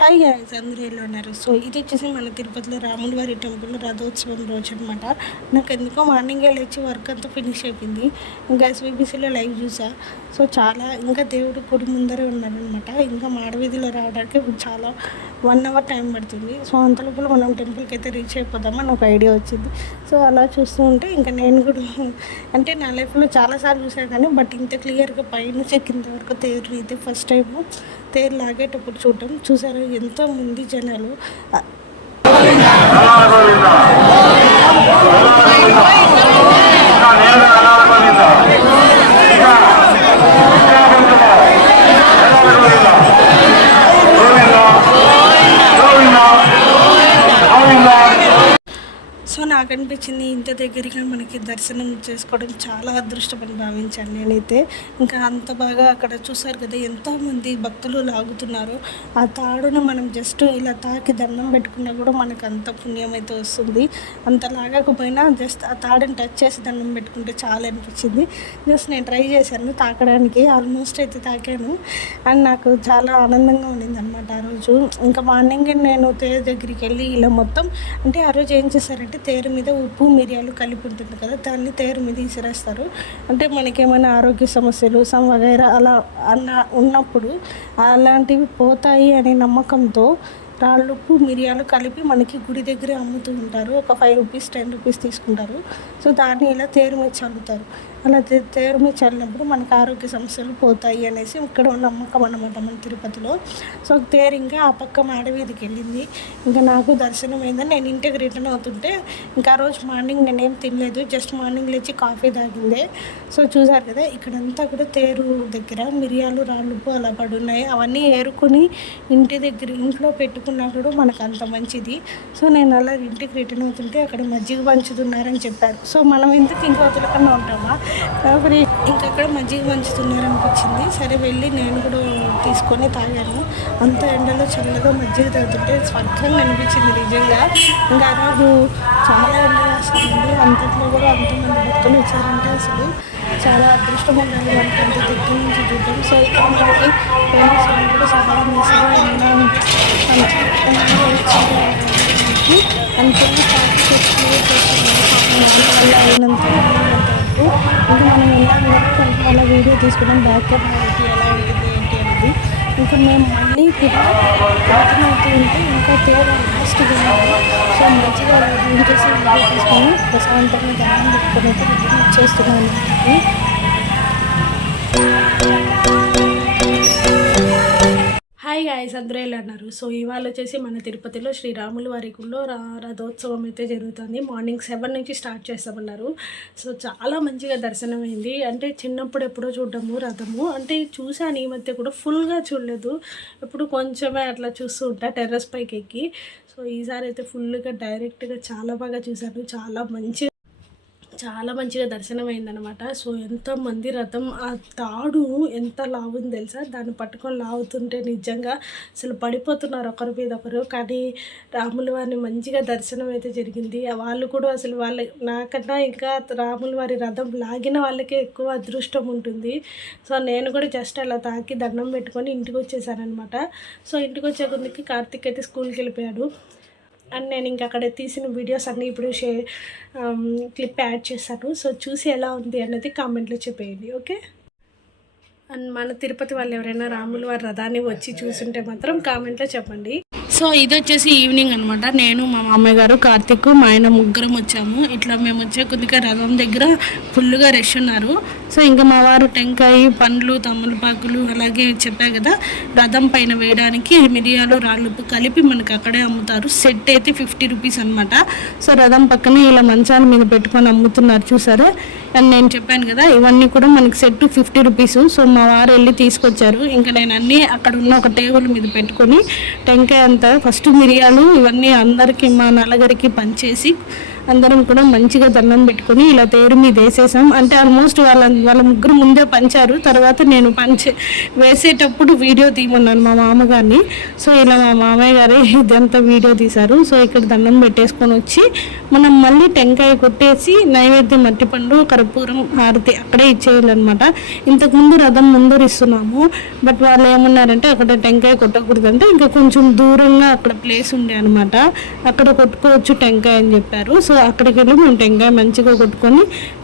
Hi guys, అందరూ ఎలా ఉన్నారు? సో ఇది వచ్చేసి మన తిరుపతిలో రాముల వారి టెంపుల్ రథోత్సవం రోజు అనమాట. నాకు ఎందుకో మార్నింగే లేచి వర్క్ అంతా ఫినిష్ అయిపోయింది. ఇంకా ఎస్వీబీసీలో లైవ్ చూసా. సో చాలా ఇంకా దేవుడు గుడి ముందరే ఉన్నారనమాట. ఇంకా మాడవీధిలో రావడానికి చాలా 1 అవర్ టైం పడుతుంది. సో అంతలోపల మనం టెంపుల్కి అయితే రీచ్ అయిపోదామని ఒక ఐడియా వచ్చింది. సో అలా చూస్తూ ఉంటే ఇంకా నేను కూడా అంటే నా లైఫ్లో చాలాసార్లు చూసాను కానీ బట్ ఇంత క్లియర్గా పైనుంచి కింద వరకు తేరు ఇది ఫస్ట్ టైము. తేరు లాగేటప్పుడు చూసారు ఎంతో మంది జనాలు. సో నాకు అనిపించింది ఇంత దగ్గరగా మనకి దర్శనం చేసుకోవడం చాలా అదృష్టమని భావించాను నేనైతే. ఇంకా అంత బాగా అక్కడ చూసారు కదా ఎంతోమంది భక్తులు లాగుతున్నారు. ఆ తాడును మనం జస్ట్ ఇలా తాకి దండం పెట్టుకున్నా కూడా మనకు అంత పుణ్యం అయితే వస్తుంది. అంత లాగకపోయినా జస్ట్ ఆ తాడుని టచ్ చేసి దండం పెట్టుకుంటే చాలా అనిపించింది. జస్ట్ నేను ట్రై చేశాను తాకడానికి, ఆల్మోస్ట్ అయితే తాకాను. అండ్ నాకు చాలా ఆనందంగా ఉండింది అనమాట ఆ రోజు. ఇంకా మార్నింగ్ నేను తేరు దగ్గరికి వెళ్ళి ఇలా మొత్తం అంటే ఆ రోజు ఏం చేశారంటే తేరు మీద ఉప్పు మిరియాలు కలిపి ఉంటుంది కదా, దాన్ని తేరు మీద విసిరేస్తారు. అంటే మనకేమైనా ఆరోగ్య సమస్యలు వగైరా అలా ఉన్నప్పుడు అలాంటివి పోతాయి అనే నమ్మకంతో రాళ్ళుప్పు మిరియాలు కలిపి మనకి గుడి దగ్గరే అమ్ముతూ ఉంటారు. ఒక 5 రూపీస్ 10 రూపీస్ తీసుకుంటారు. సో దాన్ని ఇలా తేరు మీద చల్లుతారు. అలా తేరు మీద చల్లినప్పుడు మనకు ఆరోగ్య సమస్యలు పోతాయి అనేసి ఇక్కడ నమ్మకం అన్నమాట మన తిరుపతిలో. సో తేరు ఇంకా ఆ పక్క మాడవీధికి వెళ్ళింది. ఇంకా నాకు దర్శనం అయిందని నేను ఇంటికి రిటర్న్ అవుతుంటే ఇంకా ఆ రోజు మార్నింగ్ నేనేం తినలేదు, జస్ట్ మార్నింగ్ లేచి కాఫీ తాగిందే. సో చూసారు కదా ఇక్కడంతా కూడా తేరు దగ్గర మిరియాలు రాళ్ళుప్పు అలా పడున్నాయి. అవన్నీ ఏరుకొని ఇంట్లో పెట్టుకున్నా కూడా మనకు అంత మంచిది. సో నేను అలా ఇంటికి రిటర్న్ అవుతుంటే అక్కడ మజ్జిగ పంచుతున్నారని చెప్పారు. సో మనం ఎందుకు ఇంకో వదలకన్నా ఉంటామా, కాబట్టి ఇంకక్కడ మజ్జిగ పంచుతున్నారనిపించింది. సరే వెళ్ళి నేను కూడా తీసుకొని తాగాను. అంత ఎండలో చల్లగా మజ్జిగ తాగుతుంటే స్వర్గంగా అనిపించింది నిజంగా. ఇంకా ఆ రోజు చాలా ఎండ వస్తుంది. అంతట్లో కూడా అంతమంది భక్తులు వచ్చారంటే అసలు చాలా అదృష్టం ఉండాలి మనకి అంత దగ్గర నుంచి చూద్దాం. సో ఇక్కడ మనకి పోలీసులు కూడా సహాయం చేశారు. అంతగా పార్టీ వల్ల అయినంత ఇంకా మనం వెళ్ళాం కొంచెం అలా వీడియో తీసుకున్నాం. బ్యాక్ కెమెరా ఎలా ఉంటుంది ఏంటి అనేది. ఇంకా మేము మళ్ళీ కూడా అవుతూ ఉంటే ఇంకా తేడా లాస్ట్ వెళ్ళాము. సో మంచిగా ఏం చేసి వీడియో తీసుకొని ప్రశాంతంగా దండం పెట్టుకొని అయితే రిటర్న్ వచ్చేస్తున్నాను. హాయ్ గాయ్స్, అందరూ ఎలా అన్నారు? సో ఇవాళ వచ్చేసి మన తిరుపతిలో శ్రీరాముల వారి గుడిలో రథోత్సవం అయితే జరుగుతుంది. మార్నింగ్ 7 నుంచి స్టార్ట్ చేస్తామన్నారు. సో చాలా మంచిగా దర్శనం అయింది. అంటే చిన్నప్పుడు ఎప్పుడో చూడటము రథము అంటే చూసాను, ఈ మధ్య కూడా ఫుల్గా చూడలేదు. ఎప్పుడు కొంచెమే అట్లా చూస్తూ ఉంటా టెర్రస్ పైకి ఎక్కి. సో ఈసారి అయితే ఫుల్గా డైరెక్ట్గా చాలా బాగా చూశాను. చాలా మంచిగా దర్శనం అయిందనమాట. సో ఎంతోమంది రథం ఆ తాడు ఎంత లావుంది తెలుసా, దాన్ని పట్టుకొని లాగుతుంటే నిజంగా అసలు పడిపోతున్నారు ఒకరి మీద ఒకరు. కానీ రాముల వారిని మంచిగా దర్శనం అయితే జరిగింది. వాళ్ళు కూడా అసలు నాకన్నా ఇంకా రాముల వారి రథం లాగిన వాళ్ళకే ఎక్కువ అదృష్టం ఉంటుంది. సో నేను కూడా జస్ట్ అలా తాకి దండం పెట్టుకొని ఇంటికి వచ్చేసానమాట. సో ఇంటికి వచ్చే కొద్దికి కార్తిక్ అయితే స్కూల్కి వెళ్ళిపోయాడు. అండ్ నేను ఇంకా అక్కడ తీసిన వీడియోస్ అన్నీ ఇప్పుడు క్లిప్ యాడ్ చేశాను. సో చూసి ఎలా ఉంది అన్నది కామెంట్లో చెప్పేయండి, ఓకే? అండ్ మన తిరుపతి వాళ్ళు ఎవరైనా రాముల వారి రథాన్ని వచ్చి చూసుంటే మాత్రం కామెంట్లో చెప్పండి. సో ఇది వచ్చేసి ఈవినింగ్ అనమాట. నేను మా మామయ్య గారు కార్తిక్ మా ఆయన ముగ్గురం వచ్చాము. ఇట్లా మేము వచ్చే కొద్దిగా రథం దగ్గర ఫుల్గా రష్ ఉన్నారు. సో ఇంకా మా వారు టెంకాయ పండ్లు తమలపాకులు అలాగే చెప్పా కదా రథం పైన వేయడానికి మిరియాలు రాళ్ళుప్పు కలిపి మనకు అక్కడే అమ్ముతారు. సెట్ అయితే 50 రూపీస్ అనమాట. సో రథం పక్కనే ఇలా మంచాల మీద పెట్టుకొని అమ్ముతున్నారు చూసారా. అండ్ నేను చెప్పాను కదా ఇవన్నీ కూడా మనకి సెట్ 50 రూపీస్. సో మా వారు వెళ్ళి తీసుకొచ్చారు. ఇంకా నేను అన్నీ అక్కడ ఉన్న ఒక టేబుల్ మీద పెట్టుకొని టెంకాయ అంతా ఫస్ట్ మిరియాలు ఇవన్నీ అందరికీ మా నలుగురికి పంచేసి అందరం కూడా మంచిగా దండం పెట్టుకొని ఇలా తేరు మీద వేసేసాం. అంటే ఆల్మోస్ట్ వాళ్ళ ముగ్గురు ముందే పంచారు. తర్వాత నేను వేసేటప్పుడు వీడియో తీయమన్నాను మా మామగారిని. సో ఇలా మా మామయ్య గారే ఇదంతా వీడియో తీశారు. సో ఇక్కడ దండం పెట్టేసుకొని వచ్చి మనం మళ్ళీ టెంకాయ కొట్టేసి నైవేద్యం మట్టిపండు కర్పూరం హారతి అక్కడే ఇచ్చేయాలన్నమాట. ఇంతకుముందు రథం ముందరిస్తున్నాము, బట్ వాళ్ళు ఏమన్నారంటే అక్కడ టెంకాయ కొట్టకూడదంటే ఇంకా కొంచెం దూరంగా అక్కడ ప్లేస్ ఉండే అనమాట, అక్కడ కొట్టుకోవచ్చు టెంకాయ అని చెప్పారు. సో అక్కడికి వెళ్ళి మేము టెంకాయ మంచిగా కొట్టుకొని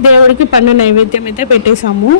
దేవుడికి పండు నైవేద్యం అయితే పెట్టేశాము.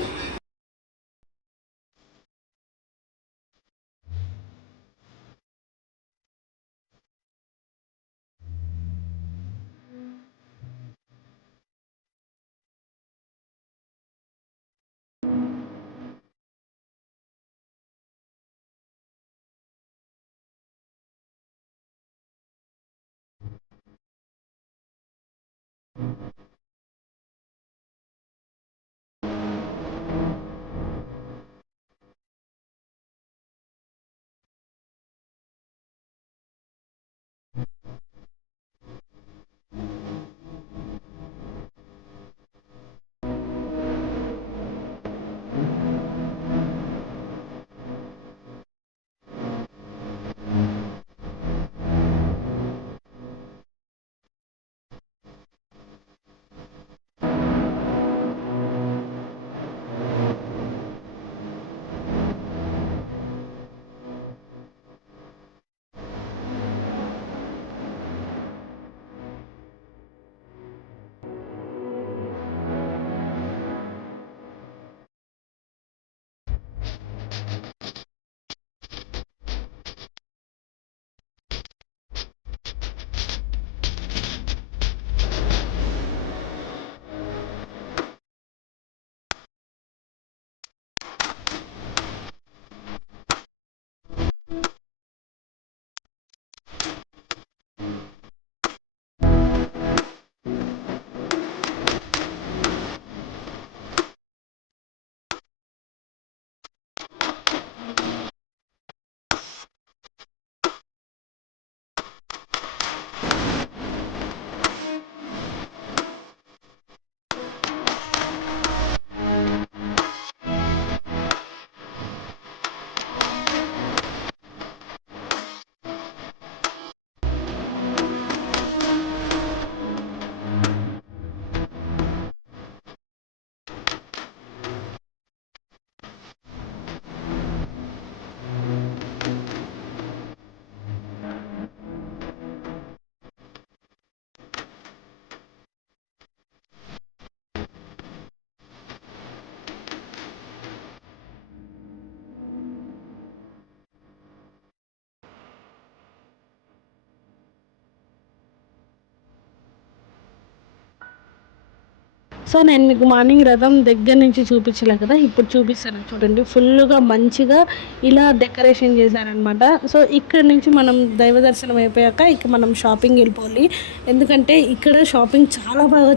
సో నేను మీకు మార్నింగ్ రథం దగ్గర నుంచి చూపించలే కదా, ఇప్పుడు చూపిస్తాను చూడండి. ఫుల్గా మంచిగా ఇలా డెకరేషన్ చేశారనమాట. సో ఇక్కడ నుంచి మనం దైవ దర్శనం అయిపోయాక ఇక మనం షాపింగ్ వెళ్ళిపోవాలి. ఎందుకంటే ఇక్కడ షాపింగ్ చాలా బాగా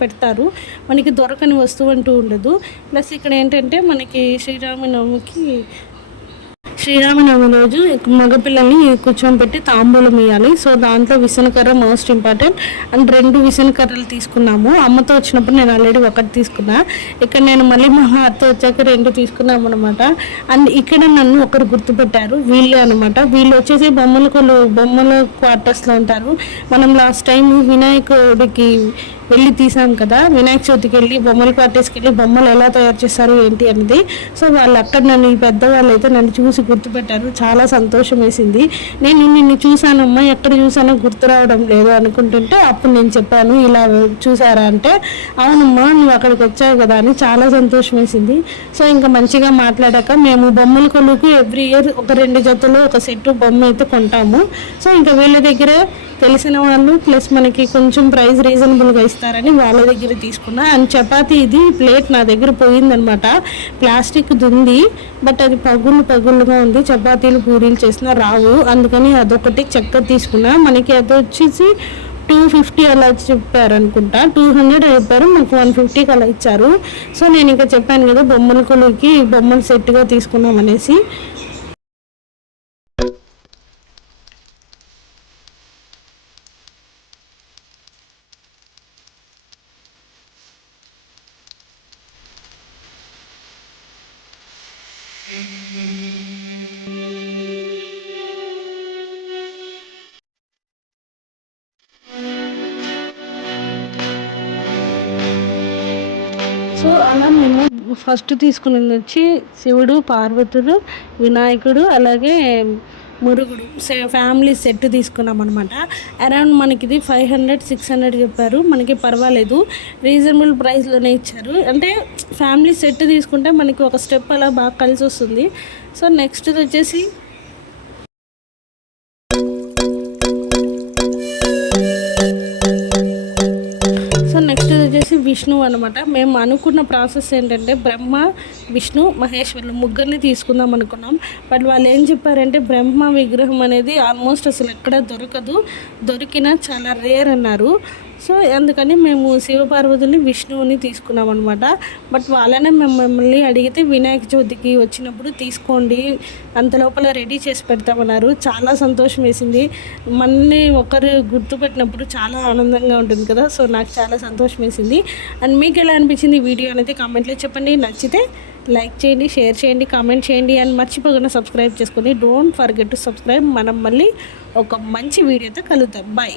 పెడతారు, మనకి దొరకని వస్తువు అంటూ ఉండదు. ప్లస్ ఇక్కడ ఏంటంటే మనకి శ్రీరామనవమి రోజు మగపిల్లల్ని కూర్చోబెట్టి తాంబూలం ఇవ్వాలి. సో దాంట్లో విసనకర్ర మోస్ట్ ఇంపార్టెంట్. అండ్ 2 విసనకర్రలు తీసుకున్నాము. అమ్మతో వచ్చినప్పుడు నేను ఆల్రెడీ 1 తీసుకున్నా, ఇక్కడ నేను మళ్ళీ మా అత్త వచ్చాక 2 తీసుకున్నాము అనమాట. అండ్ ఇక్కడ నన్ను ఒకరు గుర్తుపెట్టారు, వీళ్ళే అనమాట. వీళ్ళు వచ్చేసి బొమ్మల క్వార్టర్స్లో ఉంటారు. మనం లాస్ట్ టైం వినాయకుడికి వెళ్ళి తీసాం కదా, వినాయక చవితికి వెళ్ళి బొమ్మల క్వార్టర్స్కి వెళ్ళి బొమ్మలు ఎలా తయారు చేస్తారు ఏంటి అనేది. సో వాళ్ళు అక్కడ నన్ను, ఈ పెద్దవాళ్ళు అయితే నన్ను చూసి గుర్తుపెట్టారు. చాలా సంతోషం వేసింది. నేను నిన్ను చూశానమ్మా, ఎక్కడ చూసానో గుర్తు రావడం లేదు అనుకుంటుంటే అప్పుడు నేను చెప్పాను, ఇలా చూసారా అంటే అవునమ్మా నువ్వు అక్కడికి వచ్చావు కదా అని. చాలా సంతోషం వేసింది. సో ఇంకా మంచిగా మాట్లాడాక మేము బొమ్మల కొలువుకు ఎవ్రీ ఇయర్ ఒక 2 జతలు ఒక సెట్ బొమ్మ అయితే కొంటాము. సో ఇంకా వీళ్ళ దగ్గర తెలిసిన వాళ్ళు ప్లస్ మనకి కొంచెం ప్రైస్ రీజనబుల్గా ఇస్తారని వాళ్ళ దగ్గర తీసుకున్నా. అండ్ చపాతీ ఇది ప్లేట్ నా దగ్గర పోయిందనమాట, ప్లాస్టిక్ది ఉంది, బట్ అది పగులుగా ఉంది. చపాతీలు పూరీలు చేసినా రావు, అందుకని అదొకటి చెక్క తీసుకున్నా. మనకి అది వచ్చేసి 250 అలా చెప్పారు అనుకుంటా, 200 చెప్పారు, మాకు 150కి అలా ఇచ్చారు. సో నేను ఇంకా చెప్పాను కదా బొమ్మల కొలువుకి బొమ్మలు సెట్గా తీసుకున్నాం అనేసి. సో అలా మేము ఫస్ట్ తీసుకునేది వచ్చి శివుడు, పార్వతుడు, వినాయకుడు, అలాగే మురుగుడు ఫ్యామిలీ సెట్ తీసుకున్నాం అనమాట. అరౌండ్ మనకి ఇది 500-600 చెప్పారు. మనకి పర్వాలేదు, రీజనబుల్ ప్రైస్లోనే ఇచ్చారు. అంటే ఫ్యామిలీ సెట్ తీసుకుంటే మనకి ఒక స్టెప్ అలా బాగా కలిసి వస్తుంది. సో నెక్స్ట్ వచ్చేసి విష్ణువు అనమాట. మేము అనుకున్న ప్రాసెస్ ఏంటంటే బ్రహ్మ, విష్ణు, మహేశ్వరులు ముగ్గురిని తీసుకుందాం అనుకున్నాం. బట్ వాళ్ళు ఏం చెప్పారంటే బ్రహ్మ విగ్రహం అనేది ఆల్మోస్ట్ అసలు ఎక్కడ దొరకదు, దొరికినా చాలా రేర్ అన్నారు. సో అందుకని మేము శివపార్వతుని, విష్ణువుని తీసుకున్నాం అనమాట. బట్ వాళ్ళనే మమ్మల్ని అడిగితే వినాయక చవితికి వచ్చినప్పుడు తీసుకోండి, అంత లోపల రెడీ చేసి పెడతామన్నారు. చాలా సంతోషం వేసింది. మనని ఒకరు గుర్తుపెట్టినప్పుడు చాలా ఆనందంగా ఉంటుంది కదా. సో నాకు చాలా సంతోషం వేసింది. అండ్ మీకు ఎలా అనిపించింది వీడియో అనేది కామెంట్లో చెప్పండి. నచ్చితే లైక్ చేయండి, షేర్ చేయండి, కామెంట్ చేయండి. అండ్ మర్చిపోకుండా సబ్స్క్రైబ్ చేసుకొని డోంట్ ఫర్గెట్ టు సబ్స్క్రైబ్. మనం మళ్ళీ ఒక మంచి వీడియోతో కలుద్దాం. బాయ్.